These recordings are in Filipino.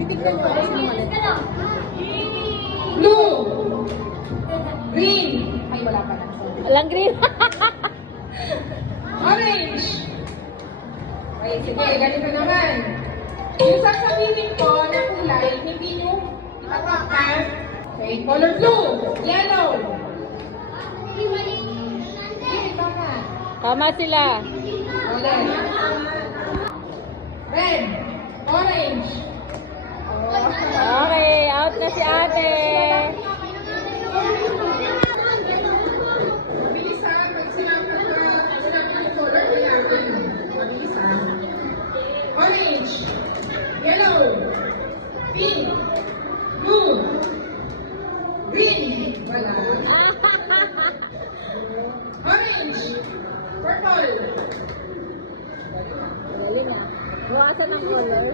Titignan ko kasi ng mali. Blue. Green. Ay, wala pa na. Alang green. Orange. Okay, sige, ganito naman. Yung sasabihin ko na kulay, hindi nyo itatakpan. Okay, color blue. Yellow. Okay, tama. Tama sila. Ulit. Red. Orange. Okay, out na si ate. Mabilis ha, pag sinabi yung color, kailangan. Mabilis ha. Orange. Yellow. Pink. Blue. Green. Wala. Orange. Purple. Galing ah. Buwasan ng color.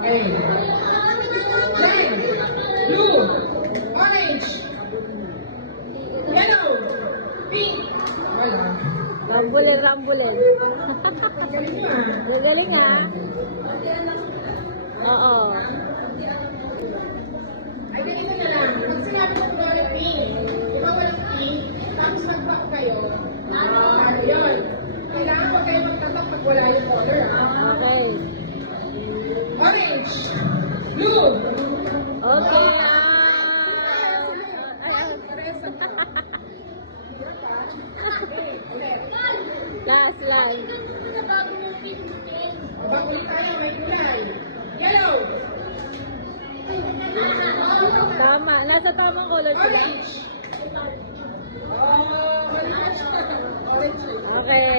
Okay. Red. Blue. Orange. Yellow. Pink. Wala. Rambulen, rambulen. Galing mo ah. Galing ah. Oo. Ay, ganito na lang. Pag sinabi ko color pink, di ba walang pink, tapos nag-back kayo, yun. Kailangan huwag kayo magtatak pag wala yung color, ah. Okay. Orange, blue, Okay. Last line. back ulit tayo, may kulay. Yellow, Tama. Nasa tamang color sila. orange. Orange. Okay.